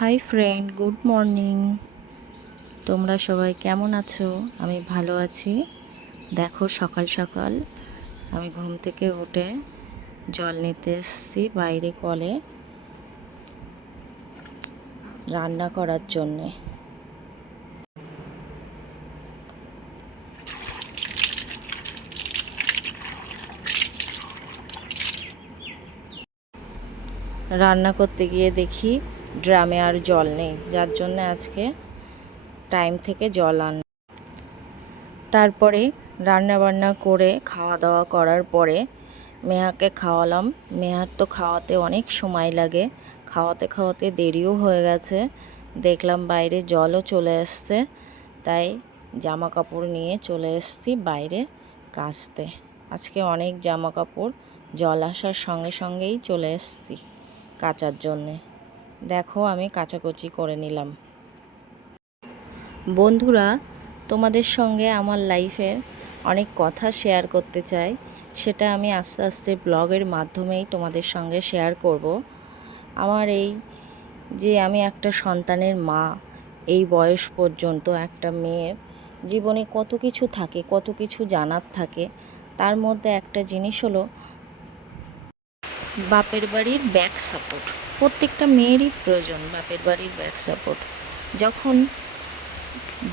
Hi friend, good morning. তোমরা সবাই কেমন আছো? আমি ভালো আছি। দেখো, সকাল সকাল আমি ঘুম থেকে উঠে জল নিতে এসেছি বাইরে কলে রান্না করার জন্যে। রান্না করতে গিয়ে দেখি ড্রামে আর জল নেই, যার জন্য আজকে টাইম থেকে জল আন। তারপরে রান্না বান্না করে খাওয়া দাওয়া করার পরে মেহাকে খাওয়ালাম। মেহার তো খাওয়াতে অনেক সময় লাগে, খাওয়াতে খাওয়াতে দেরিও হয়ে গেছে। দেখলাম বাইরে জলও চলে এসছে, তাই জামা কাপড় নিয়ে চলে এসেছি বাইরে কাচতে। আজকে অনেক জামা কাপড় জল আসার সঙ্গে সঙ্গেই চলে এসেছি কাচার জন্যে। দেখো, আমি কাচাকুচি করে নিলাম। বন্ধুরা, তোমাদের সঙ্গে আমার লাইফের অনেক কথা শেয়ার করতে চাই, সেটা আমি আস্তে আস্তে ব্লগের মাধ্যমেই তোমাদের সঙ্গে শেয়ার করব। আমার এই যে আমি একটা সন্তানের মা, এই বয়স পর্যন্ত একটা মেয়ের জীবনে কত কিছু থাকে, কত কিছু জানার থাকে। তার মধ্যে একটা জিনিস হলো বাপের বাড়ির ব্যাক সাপোর্ট। প্রত্যেকটা মেয়েরই প্রয়োজন বাপের বাড়ির ব্যাক সাপোর্ট। যখন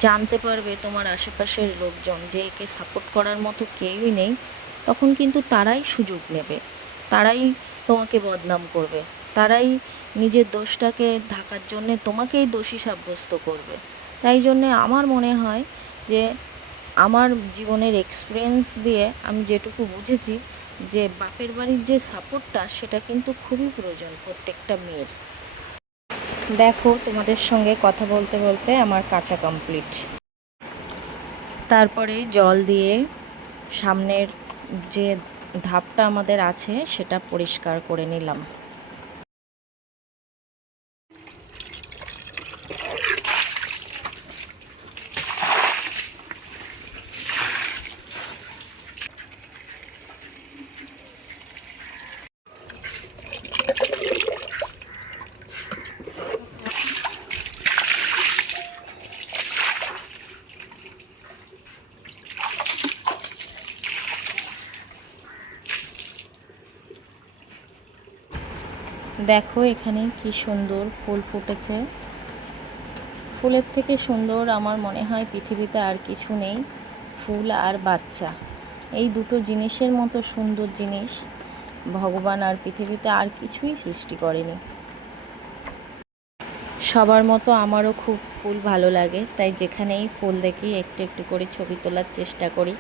জানতে পারবে তোমার আশেপাশের লোকজন যে একে সাপোর্ট করার মতো কেউই নেই, তখন কিন্তু তারাই সুযোগ নেবে, তারাই তোমাকে বদনাম করবে, তারাই নিজের দোষটাকে ঢাকার জন্যে তোমাকেই দোষী সাব্যস্ত করবে। তাই জন্যে আমার মনে হয় যে আমার জীবনের এক্সপিরিয়েন্স দিয়ে আমি যেটুকু বুঝেছি, যে বাপের বাড়ির যে সাপোর্টটা সেটা কিন্তু খুবই প্রয়োজন প্রত্যেকটা মেয়ের। দেখো, তোমাদের সঙ্গে কথা বলতে বলতে আমার কাঁচা কমপ্লিট। তারপরে জল দিয়ে সামনের যে ধাপটা আমাদের আছে সেটা পরিষ্কার করে নিলাম। দেখো, এখানে কি সুন্দর ফুল ফুটেছে। ফুলের থেকে সুন্দর আমার মনে হয় পৃথিবীতে আর কিছু নেই। ফুল আর বাচ্চা, এই দুটো জিনিসের মতো সুন্দর জিনিস ভগবান আর পৃথিবীতে আর কিছুই সৃষ্টি করেনি। সবার মতো আমারও খুব ফুল ভালো লাগে, তাই যেখানেই ফুল দেখি একটু একটু করে ছবি তোলার চেষ্টা করি,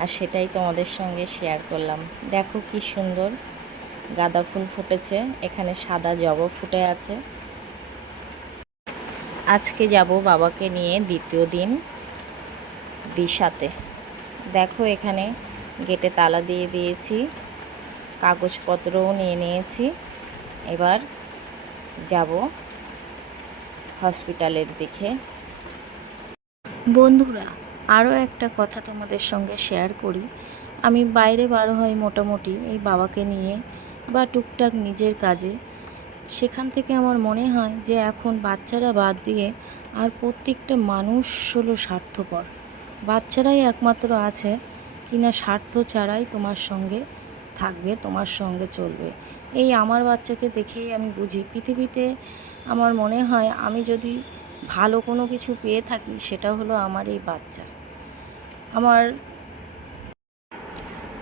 আর সেটাই তোমাদের সঙ্গে শেয়ার করলাম। দেখো কি সুন্দর গাঁদা ফুল ফুটেছে, এখানে সাদা জবা ফুটে আছে। আজকে যাব বাবাকে নিয়ে দ্বিতীয় দিন দিশাতে। দেখো, এখানে গেটে তালা দিয়ে দিয়েছি, কাগজপত্রও নিয়ে নিয়েছি। এবার যাব হসপিটালের দিকে। বন্ধুরা, আরও একটা কথা তোমাদের সঙ্গে শেয়ার করি। আমি বাইরে বার হই মোটামুটি এই বাবাকে নিয়ে বা টুকটাক নিজের কাজে। সেখান থেকে আমার মনে হয় যে এখন বাচ্চারা বাদ দিয়ে আর প্রত্যেকটা মানুষ হলো স্বার্থপর। বাচ্চারাই একমাত্র আছে কিনা স্বার্থ ছাড়াই তোমার সঙ্গে থাকবে, তোমার সঙ্গে চলবে। এই আমার বাচ্চাকে দেখেই আমি বুঝি পৃথিবীতে আমার মনে হয় আমি যদি ভালো কোনো কিছু পেয়ে থাকি সেটা হলো আমার এই বাচ্চা। আমার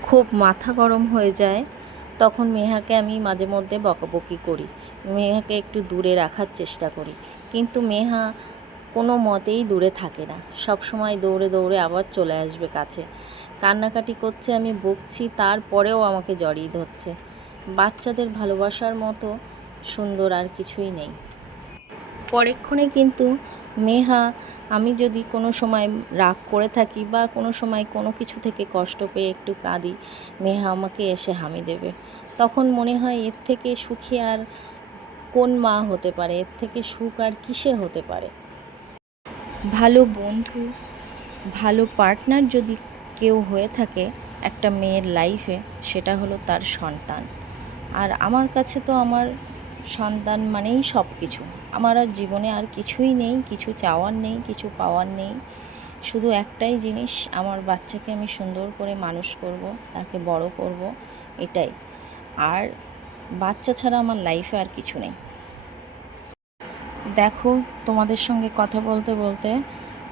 খুব মাথা গরম হয়ে যায়, তখন মেহাকে আমি মাঝে মধ্যে বকাবকি করি, মেহাকে একটু দূরে রাখার চেষ্টা করি, কিন্তু মেহা কোনো মতেই দূরে থাকে না, সব সময় দৌড়ে দৌড়ে আবার চলে আসবে কাছে। কান্নাকাটি করছে, আমি বকছি, তারপরেও আমাকে জড়িয়ে ধরছে। বাচ্চাদের ভালোবাসার মতো সুন্দর আর কিছুই নেই। পরেক্ষণে কিন্তু মেহা, আমি যদি কোনো সময় রাগ করে থাকি বা কোনো সময় কোনো কিছু থেকে কষ্ট পেয়ে একটু কাঁদি, মেহা আমাকে এসে হামি দেবে। তখন মনে হয় এর থেকে সুখী আর কোন মা হতে পারে, এর থেকে সুখ আর কিসে হতে পারে। ভালো বন্ধু, ভালো পার্টনার যদি কেউ হয়ে থাকে একটা মেয়ের লাইফে, সেটা হলো তার সন্তান। আর আমার কাছে তো আমার সন্তান মানেই সব কিছু। আমার আর জীবনে আর কিছুই নেই, কিছু চাওয়ার নেই, কিছু পাওয়ার নেই। শুধু একটাই জিনিস, আমার বাচ্চাকে আমি সুন্দর করে মানুষ করব, তাকে বড় করব, এটাই। আর বাচ্চা ছাড়া আমার লাইফে আর কিছু নেই। দেখো, তোমাদের সঙ্গে কথা বলতে বলতে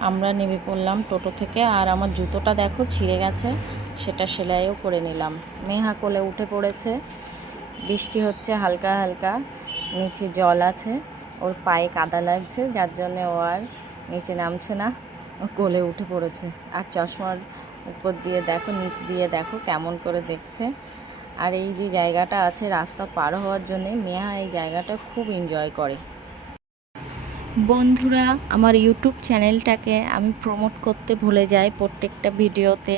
আমরা নেমে পড়লাম টোটো থেকে। আর আমার জুতোটা দেখো ছিঁড়ে গেছে, সেটা সেলাইও করে নিলাম। মেহা কোলে উঠে পড়েছে, বৃষ্টি হচ্ছে হালকা হালকা, নিচে জল আছে, ওর পায়ে কাদা লাগছে, যার জন্যে ও আর নিচে নামছে না, ও কোলে উঠে পড়েছে। আর চশমার উপর দিয়ে দেখো, নিচ দিয়ে দেখো কেমন করে দেখছে। আর এই যে জায়গাটা আছে রাস্তা পার হওয়ার জন্যে, মেহা এই জায়গাটা খুব এনজয় করে। বন্ধুরা, আমার ইউটিউব চ্যানেলটাকে আমি প্রমোট করতে ভুলে যাই প্রত্যেকটা ভিডিওতে।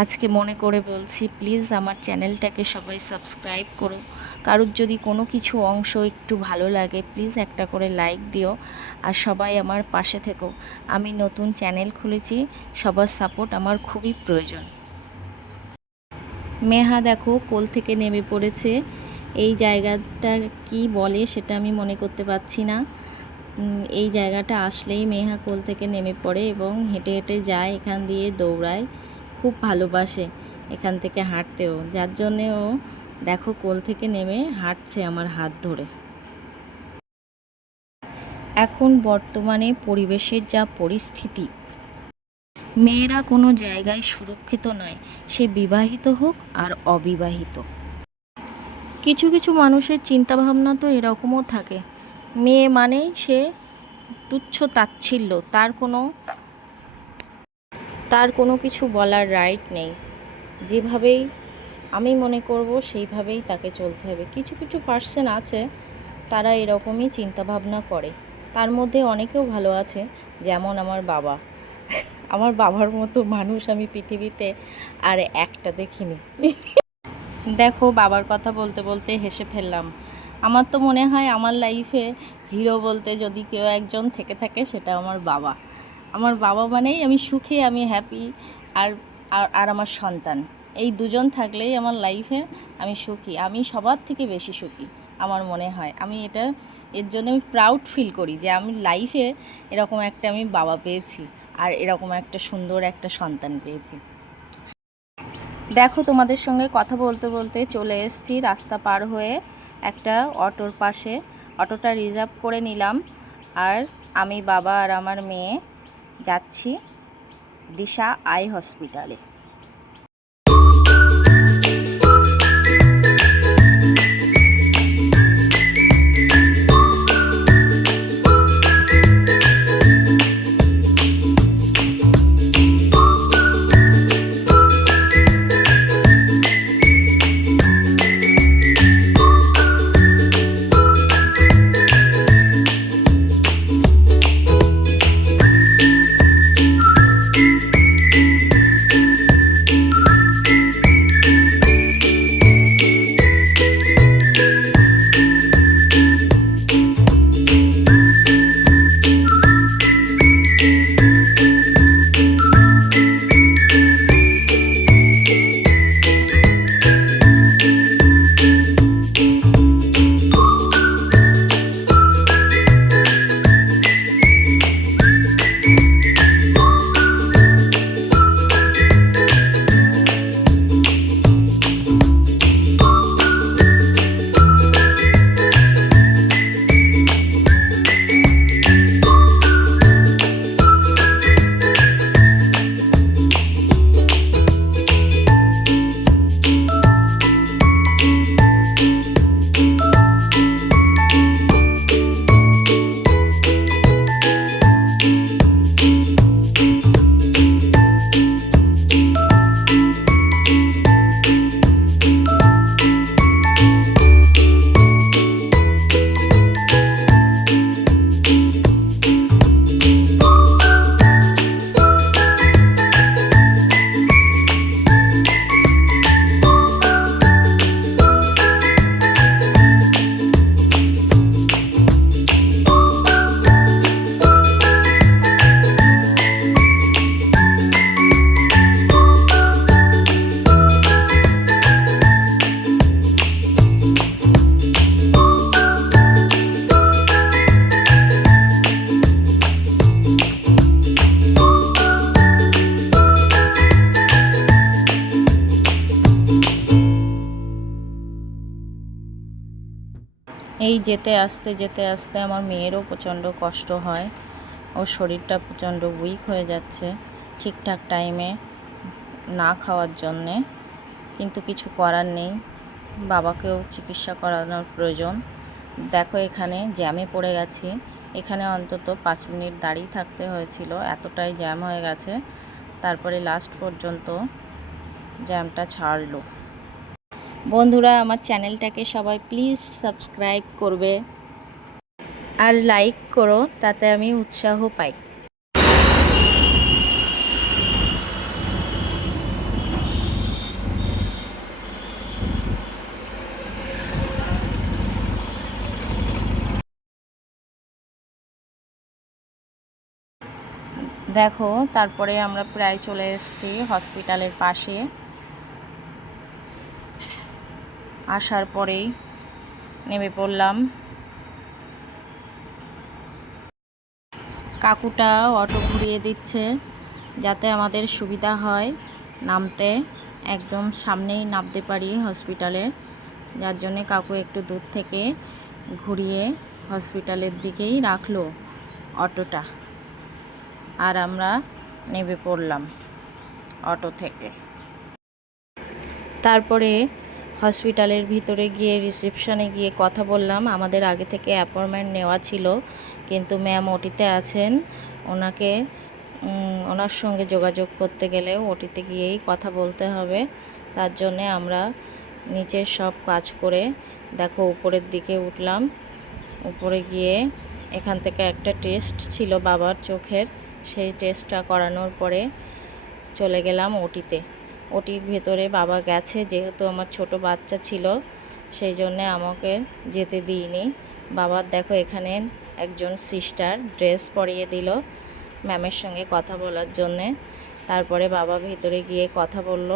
আজকে মনে করে বলছি, প্লিজ আমার চ্যানেলটাকে সবাই সাবস্ক্রাইব করো। কারোর যদি কোনো কিছু অংশ একটু ভালো লাগে, প্লিজ একটা করে লাইক দিও। আর সবাই আমার পাশে থেকো। আমি নতুন চ্যানেল খুলেছি, সবার সাপোর্ট আমার খুবই প্রয়োজন। মেহা দেখো কোল থেকে নেমে পড়েছে। এই জায়গাটা কি বলে সেটা আমি মনে করতে পারছি না। এই জায়গাটা আসলেই মেহা কোল থেকে নেমে পড়ে এবং হেঁটে হেঁটে যায়, এখান দিয়ে দৌড়ায়, খুব ভালোবাসে এখান থেকে হাঁটতেও, যার জন্যে ও দেখো কোল থেকে নেমে হাঁটছে আমার হাত ধরে। এখন বর্তমানে পরিবেশের যা পরিস্থিতি, মেয়েরা কোনো জায়গায় সুরক্ষিত নয়, সে বিবাহিত হোক আর অবিবাহিত। কিছু কিছু মানুষের চিন্তাভাবনা তো এরকমও থাকে, মেয়ে মানেই সে তুচ্ছ তাচ্ছিল্য, তার কোনো কিছু বলার রাইট নেই। যেভাবেই আমি মনে করব সেইভাবেই তাকে চলতে হবে। কিছু কিছু পার্সন আছে, তারা এরকমই চিন্তাভাবনা করে। তার মধ্যে অনেকেও ভালো আছে, যেমন আমার বাবা। আমার বাবার মতো মানুষ আমি পৃথিবীতে আর একটা দেখিনি। দেখো, বাবার কথা বলতে বলতে হেসে ফেললাম। আমার তো মনে হয় আমার লাইফে হিরো বলতে যদি কেউ একজন থেকে থাকে, সেটা আমার বাবা। আমার বাবা মানেই আমি সুখী, আমি হ্যাপি। আর আর আমার সন্তান, এই দুজন থাকলেই আমার লাইফে আমি সুখী। আমি সবার থেকে বেশি সুখী আমার মনে হয়। আমি এর জন্য আমি প্রাউড ফিল করি যে আমি লাইফে এরকম একটা আমি বাবা পেয়েছি, আর এরকম একটা সুন্দর একটা সন্তান পেয়েছি। দেখো, তোমাদের সঙ্গে কথা বলতে বলতে চলে এসেছি রাস্তা পার হয়ে একটা অটোর পাশে। অটোটা রিজার্ভ করে নিলাম, আর আমি, বাবা আর আমার মেয়ে যাচ্ছি দিশা আই হসপিটালে। এই যেতে আসতে আমার মেয়েরও প্রচণ্ড কষ্ট হয়, ওর শরীরটা প্রচণ্ড উইক হয়ে যাচ্ছে ঠিকঠাক টাইমে না খাওয়ার জন্যে, কিন্তু কিছু করার নেই, বাবাকেও চিকিৎসা করানোর প্রয়োজন। দেখো এখানে জ্যামে পড়ে গেছি, এখানে অন্তত 5 মিনিট দাঁড়িয়ে থাকতে হয়েছিল, এতটাই জ্যাম হয়ে গেছে। তারপরে লাস্ট পর্যন্ত জ্যামটা ছাড়লো। বন্ধুরা, আমার চ্যানেলটাকে সবাই প্লিজ সাবস্ক্রাইব করবে আর লাইক করো, তাতে আমি উৎসাহ পাই। দেখো তারপরে আমরা প্রায় চলে এসেছি হসপিটালের পাশে। আসার পরেই নেমে পড়লাম। কাকুটা অটো ঘুরিয়ে দিচ্ছে যাতে আমাদের সুবিধা হয় নামতে, একদম সামনেই নামতে পারি হসপিটালে, যার জন্যে কাকু একটু দূর থেকে ঘুরিয়ে হসপিটালের দিকেই রাখলো অটোটা। আর আমরা নেমে পড়লাম অটো থেকে। তারপরে হসপিটালের ভিতরে গিয়ে রিসেপশনে গিয়ে কথা বললাম। আমাদের আগে থেকে অ্যাপয়েন্টমেন্ট নেওয়া ছিল, কিন্তু ম্যাম ওটিতে আছেন, ওনার সঙ্গে যোগাযোগ করতে গেলে ওটিতে গিয়েই কথা বলতে হবে। তার জন্যে আমরা নিচের সব কাজ করে দেখো উপরের দিকে উঠলাম। উপরে গিয়ে এখান থেকে একটা টেস্ট ছিল বাবার চোখের, সেই টেস্টটা করানোর পরে চলে গেলাম ওটিতে। ওটির ভেতরে বাবা গেছে, যেহেতু আমার ছোট বাচ্চা ছিল সেই জন্যে আমাকে যেতে দিইনি। বাবার দেখো এখানে একজন সিস্টার ড্রেস পরিয়ে দিল ম্যামের সঙ্গে কথা বলার জন্যে। তারপরে বাবা ভেতরে গিয়ে কথা বলল,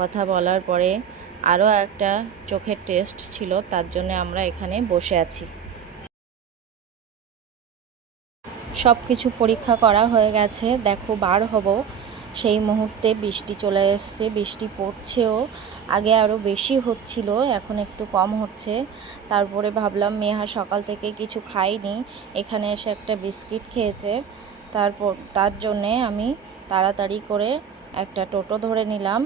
কথা বলার পরে আরও একটা চোখের টেস্ট ছিল, তার জন্য আমরা এখানে বসে আছি। সব কিছু পরীক্ষা করা হয়ে গেছে। দেখো বার হব সেই মুহূর্তে বৃষ্টি চলে এসছে, বৃষ্টি পড়ছেও, আগে আরও বেশি হচ্ছিল, এখন একটু কম হচ্ছে। তারপরে ভাবলাম মেহা সকাল থেকে কিছু খাইনি, এখানে এসে একটা বিস্কিট খেয়েছে, তার জন্যে আমি তাড়াতাড়ি করে একটা টোটো ধরে নিলাম,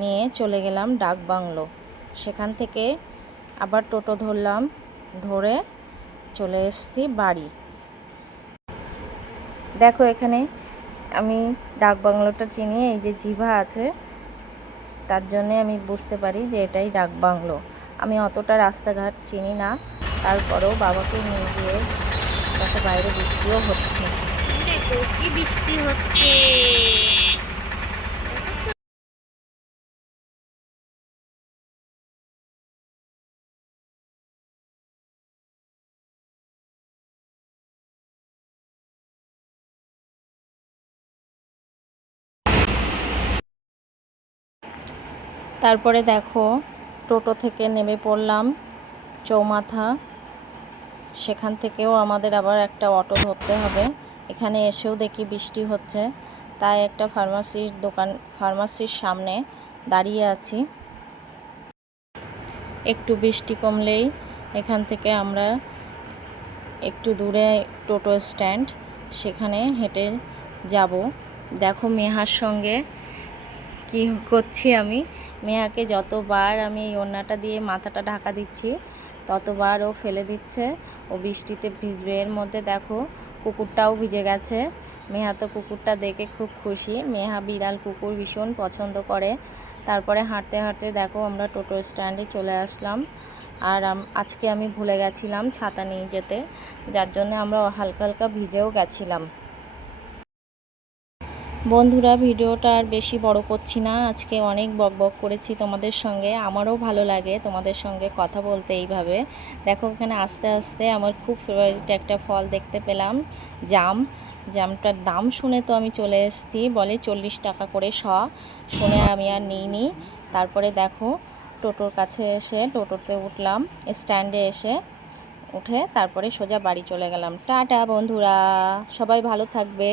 নিয়ে চলে গেলাম ডাকবাংলো। সেখান থেকে আবার টোটো ধরলাম, ধরে চলে এসেছি বাড়ি। দেখো এখানে আমি ডাকবাংলোটা চিনি, এই যে জিভা আছে তার জন্যে আমি বুঝতে পারি যে এটাই ডাকবাংলো। আমি অতটা রাস্তাঘাট চিনি না, তারপরেও বাবাকে নিয়ে গিয়ে দেখো বাইরে বৃষ্টিও হচ্ছে। দেখো কি বৃষ্টি হচ্ছে। তারপরে দেখো টোটো থেকে নেমে পড়লাম চৌমাথা, সেখান থেকেও আমাদের আবার একটা অটো ধরতে হবে। এখানে এসেও দেখি বৃষ্টি হচ্ছে, তাই একটা ফার্মাসির সামনে দাঁড়িয়ে আছি। একটু বৃষ্টি কমলেই এখান থেকে আমরা একটু দূরে টোটো স্ট্যান্ড, সেখানে হেঁটে যাব। দেখো মেহার সঙ্গে কি করছি আমি, মেহাকে যতবার আমি এই ওড়নাটা দিয়ে মাথাটা ঢাকা দিচ্ছি ততবার ও ফেলে দিচ্ছে, ও বৃষ্টিতে ভিজবে। এর মধ্যে দেখো কুকুরটাও ভিজে গেছে। মেহা তো কুকুরটা দেখে খুব খুশি, মেহা বিড়াল কুকুর ভীষণ পছন্দ করে। তারপরে হাঁটতে হাঁটতে দেখো আমরা টোটো স্ট্যান্ডে চলে আসলাম। আর আজকে আমি ভুলে গেছিলাম ছাতা নিয়ে যেতে, যার জন্য আমরা হালকা হালকা ভিজেও গেছিলাম। বন্ধুরা, ভিডিওটা আর বেশি বড় করছি না, আজকে অনেক বকবক করেছি তোমাদের সঙ্গে, আমারও ভালো লাগে তোমাদের সঙ্গে কথা বলতে এইভাবে। দেখো এখানে আস্তে আস্তে আমার খুব ফেভারিট একটা ফল দেখতে পেলাম, জামটার দাম শুনে তো আমি চলে এসেছি, বলে 40 টাকা করে শুনে আমি আর নিইনি। তারপরে দেখো টোটোর কাছে এসে টোটোতে উঠলাম, স্ট্যান্ডে এসে উঠে তারপরে সোজা বাড়ি চলে গেলাম। টাটা বন্ধুরা, সবাই ভালো থাকবে।